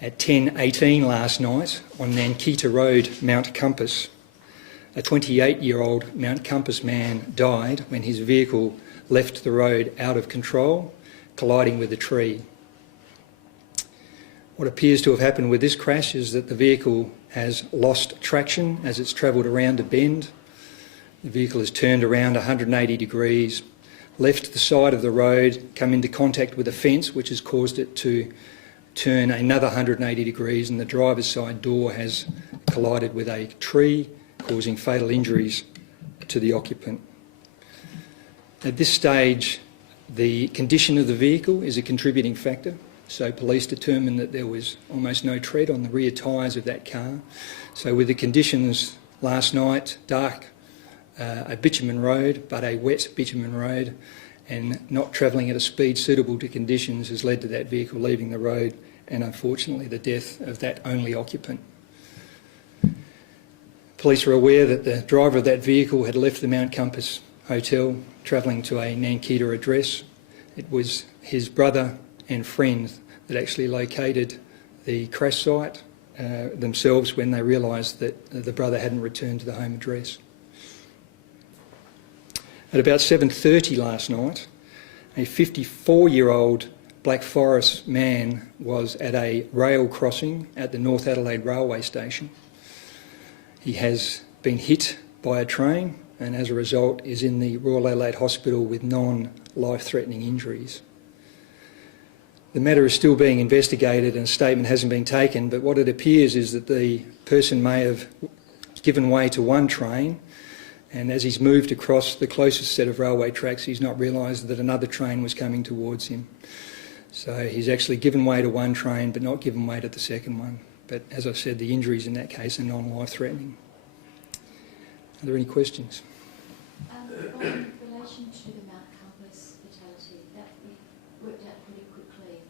At 10:18 last night on Nankita Road, Mount Compass, a 28-year-old Mount Compass man died when his vehicle left the road out of control, colliding with a tree. What appears to have happened with this crash is that the vehicle has lost traction as it's travelled around a bend. The vehicle has turned around 180 degrees, left the side of the road, come into contact with a fence which has caused it to turn another 180 degrees, and the driver's side door has collided with a tree, causing fatal injuries to the occupant. At this stage, the condition of the vehicle is a contributing factor. So police determined that there was almost no tread on the rear tyres of that car. So with the conditions last night, dark, a bitumen road, but a wet bitumen road, and not travelling at a speed suitable to conditions has led to that vehicle leaving the road and unfortunately the death of that only occupant. Police are aware that the driver of that vehicle had left the Mount Compass Hotel travelling to a Nankita address. It was his brother and friend that actually located the crash site themselves when they realised that the brother hadn't returned to the home address. At about 7:30 last night, a 54-year-old Black Forest man was at a rail crossing at the North Adelaide railway station. He has been hit by a train and as a result is in the Royal Adelaide Hospital with non-life-threatening injuries. The matter is still being investigated and a statement hasn't been taken, but what it appears is that the person may have given way to one train, and as he's moved across the closest set of railway tracks, he's not realised that another train was coming towards him. So he's actually given way to one train but not given way to the second one. But as I said, the injuries in that case are non-life-threatening. Are there any questions? In relation to the Mount Compass fatality, that we worked out pretty quickly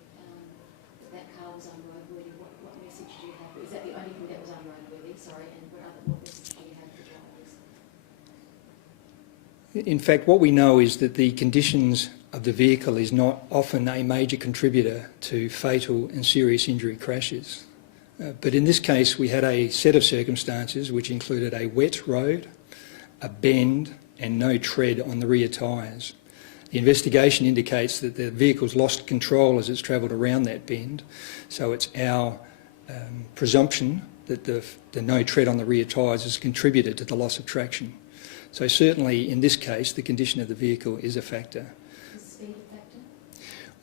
that car was unroadworthy. What message do you have? Is that the only thing that was unroadworthy? Sorry, and what message do you have for drivers? In fact, what we know is that the conditions of the vehicle is not often a major contributor to fatal and serious injury crashes. But in this case, we had a set of circumstances which included a wet road, a bend, and no tread on the rear tyres. The investigation indicates that the vehicle's lost control as it's travelled around that bend, so it's our presumption that the no tread on the rear tyres has contributed to the loss of traction. So certainly in this case, the condition of the vehicle is a factor. Is speed a factor?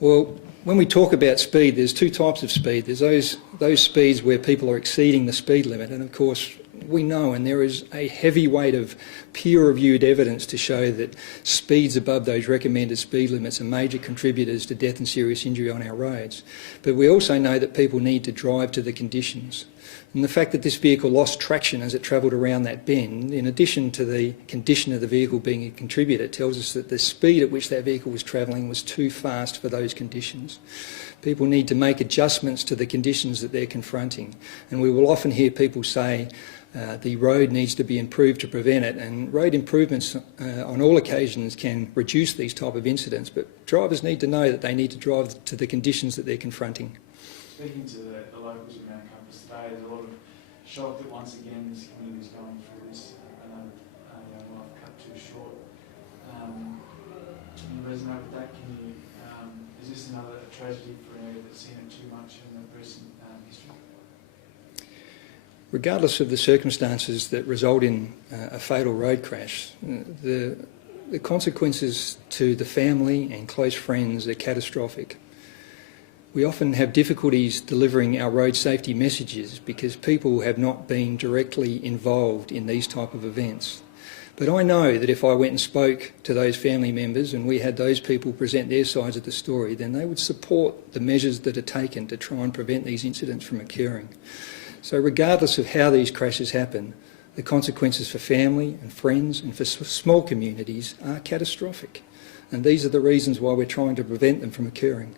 Well, when we talk about speed, there's two types of speed. There's those speeds where people are exceeding the speed limit, and of course we know, and there is a heavy weight of peer-reviewed evidence to show that speeds above those recommended speed limits are major contributors to death and serious injury on our roads. But we also know that people need to drive to the conditions. And the fact that this vehicle lost traction as it travelled around that bend, in addition to the condition of the vehicle being a contributor, tells us that the speed at which that vehicle was travelling was too fast for those conditions. People need to make adjustments to the conditions that they're confronting. And we will often hear people say the road needs to be improved to prevent it, and road improvements on all occasions can reduce these type of incidents, but drivers need to know that they need to drive to the conditions that they're confronting. Speaking to the locals of Mount Compass today, there's a lot of shock that once again this community is going through this, another young life cut too short. Can you resonate with that? Is this another tragedy for an area that's seen it too much in the recent history? Regardless of the circumstances that result in a fatal road crash, the consequences to the family and close friends are catastrophic. We often have difficulties delivering our road safety messages because people have not been directly involved in these type of events. But I know that if I went and spoke to those family members and we had those people present their sides of the story, then they would support the measures that are taken to try and prevent these incidents from occurring. So regardless of how these crashes happen, the consequences for family and friends and for small communities are catastrophic. And these are the reasons why we're trying to prevent them from occurring.